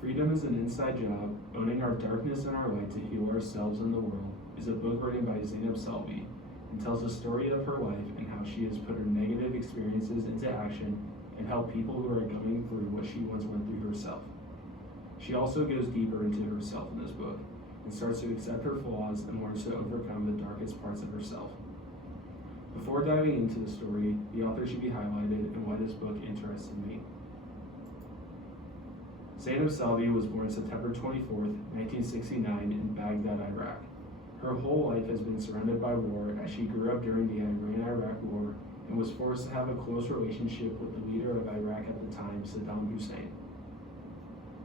Freedom is an Inside Job, Owning Our Darkness and Our Light to Heal Ourselves and the World, is a book written by Zainab Selby and tells the story of her life and how she has put her negative experiences into action and helped people who are going through what she once went through herself. She also goes deeper into herself in this book and starts to accept her flaws and learns to overcome the darkest parts of herself. Before diving into the story, the author should be highlighted and why this book interested me. Zainab Selby was born September 24, 1969 in Baghdad, Iraq. Her whole life has been surrounded by war as she grew up during the Iran-Iraq War and was forced to have a close relationship with the leader of Iraq at the time, Saddam Hussein.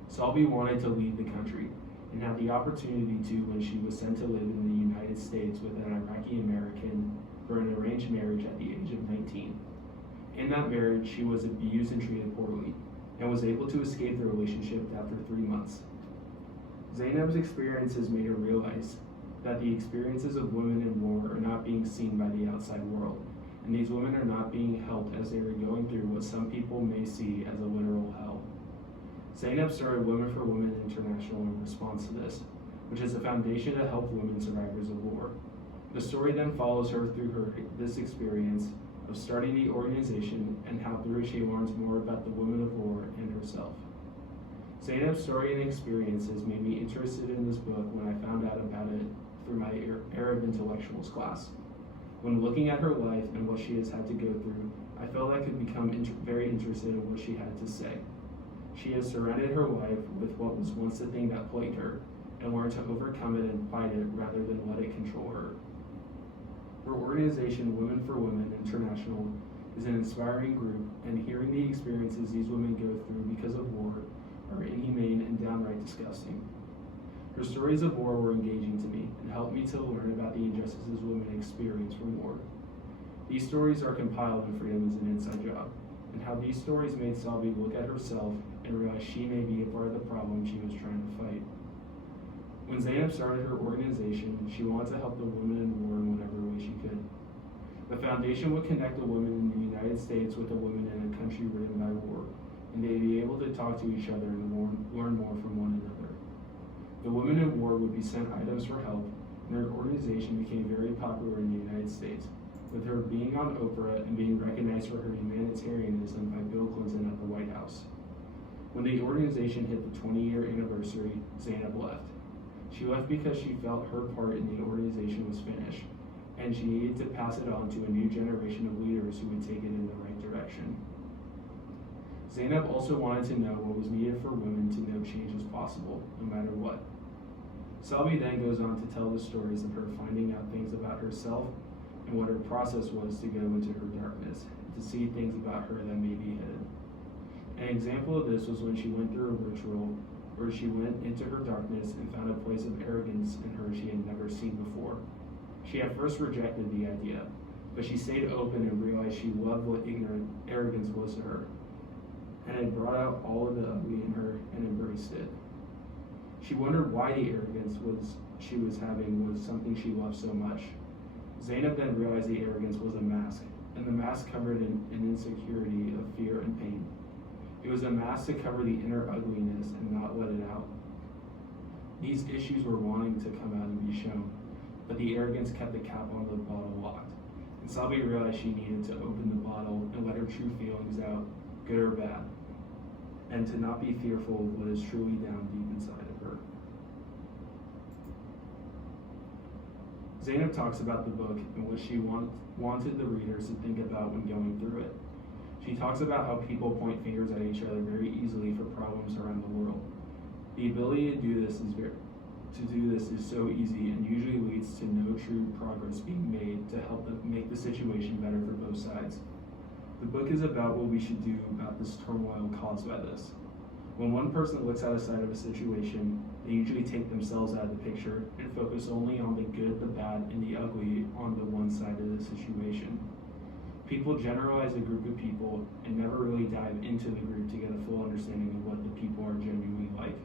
Selby wanted to leave the country and had the opportunity to when she was sent to live in the United States with an Iraqi American for an arranged marriage at the age of 19. In that marriage, she was abused and treated poorly, and was able to escape the relationship after 3 months. Zainab's experiences made her realize that the experiences of women in war are not being seen by the outside world, and these women are not being helped as they are going through what some people may see as a literal hell. Zainab started Women for Women International in response to this, which is a foundation to help women survivors of war. The story then follows her through this experience of starting the organization and how through it she learns more about the women of war and herself. Zainab's story and experiences made me interested in this book when I found out about it through my Arab intellectuals class. When looking at her life and what she has had to go through, I felt I could become very interested in what she had to say. She has surrounded her life with what was once the thing that plagued her and learned to overcome it and fight it rather than let it control her. Her organization, Women for Women International, is an inspiring group, and hearing the experiences these women go through because of war are inhumane and downright disgusting. Her stories of war were engaging to me and helped me to learn about the injustices women experience from war. These stories are compiled in Freedom is an Inside Job, and how these stories made Selby look at herself and realize she may be a part of the problem she was trying to fight. When Zainab started her organization, she wanted to help the women in war in whatever way she could. The foundation would connect the women in the United States with the women in a country ridden by war, and they'd be able to talk to each other and learn more from one another. The women in war would be sent items for help, and her organization became very popular in the United States, with her being on Oprah and being recognized for her humanitarianism by Bill Clinton at the White House. When the organization hit the 20-year anniversary, Zainab left. She left because she felt her part in the organization was finished, and she needed to pass it on to a new generation of leaders who would take it in the right direction. Zainab also wanted to know what was needed for women to know change was possible, no matter what. Selby then goes on to tell the stories of her finding out things about herself and what her process was to go into her darkness, to see things about her that may be hidden. An example of this was when she went through a ritual where she went into her darkness and found a place of arrogance in her she had never seen before. She at first rejected the idea, but she stayed open and realized she loved what ignorant arrogance was to her, and it brought out all of the ugly in her and embraced it. She wondered why the arrogance she was having was something she loved so much. Zainab then realized the arrogance was a mask, and the mask covered an insecurity of fear and pain. It was a mask to cover the inner ugliness and not let it out. These issues were wanting to come out and be shown, but the arrogance kept the cap on the bottle locked, and Selby realized she needed to open the bottle and let her true feelings out, good or bad, and to not be fearful of what is truly down deep inside of her. Zainab talks about the book and what she wanted the readers to think about when going through it. She talks about how people point fingers at each other very easily for problems around the world. The ability to do this is so easy and usually leads to no true progress being made to help make the situation better for both sides. The book is about what we should do about this turmoil caused by this. When one person looks at a side of a situation, they usually take themselves out of the picture and focus only on the good, the bad, and the ugly on the one side of the situation. People generalize a group of people and never really dive into the group to get a full understanding of what the people are genuinely like.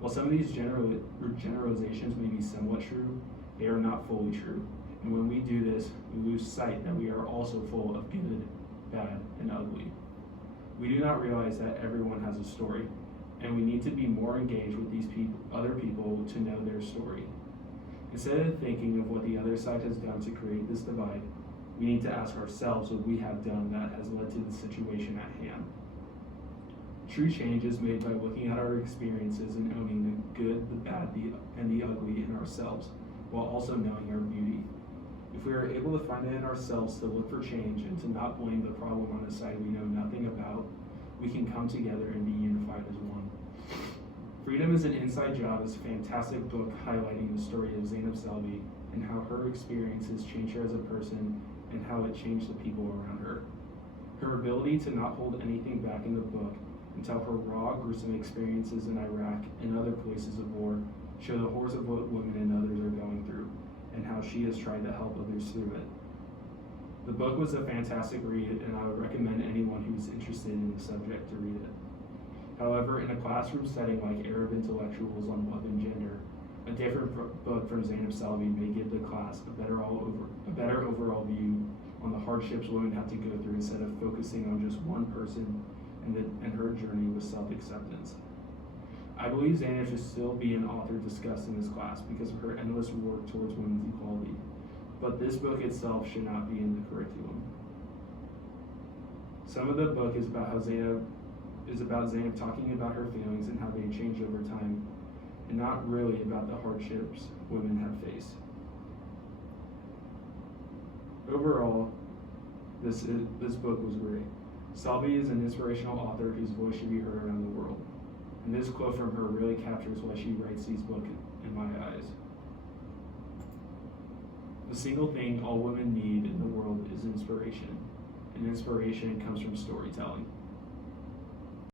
While some of these generalizations may be somewhat true, they are not fully true. And when we do this, we lose sight that we are also full of good, bad, and ugly. We do not realize that everyone has a story, and we need to be more engaged with these other people to know their story. Instead of thinking of what the other side has done to create this divide, we need to ask ourselves what we have done that has led to the situation at hand. True change is made by looking at our experiences and owning the good, the bad, and the ugly in ourselves, while also knowing our beauty. If we are able to find it in ourselves to look for change and to not blame the problem on the side we know nothing about, we can come together and be unified as one. Freedom is an Inside Job is a fantastic book highlighting the story of Zainab Selvi and how her experiences changed her as a person and how it changed the people around her. Her ability to not hold anything back in the book and tell her raw, gruesome experiences in Iraq and other places of war show the horrors of what women and others are going through and how she has tried to help others through it. The book was a fantastic read, and I would recommend anyone who's interested in the subject to read it. However, in a classroom setting like Arab Intellectuals on Love and Gender, a different book from Zainab Selvi may give the class a better overall view on the hardships women have to go through instead of focusing on just one person and her journey with self-acceptance. I believe Zainab should still be an author discussed in this class because of her endless work towards women's equality, but this book itself should not be in the curriculum. Some of the book is about Zainab talking about her feelings and how they change over time, and not really about the hardships women have faced. Overall, this book was great. Selvi is an inspirational author whose voice should be heard around the world. And this quote from her really captures why she writes these books in my eyes. The single thing all women need in the world is inspiration, and inspiration comes from storytelling.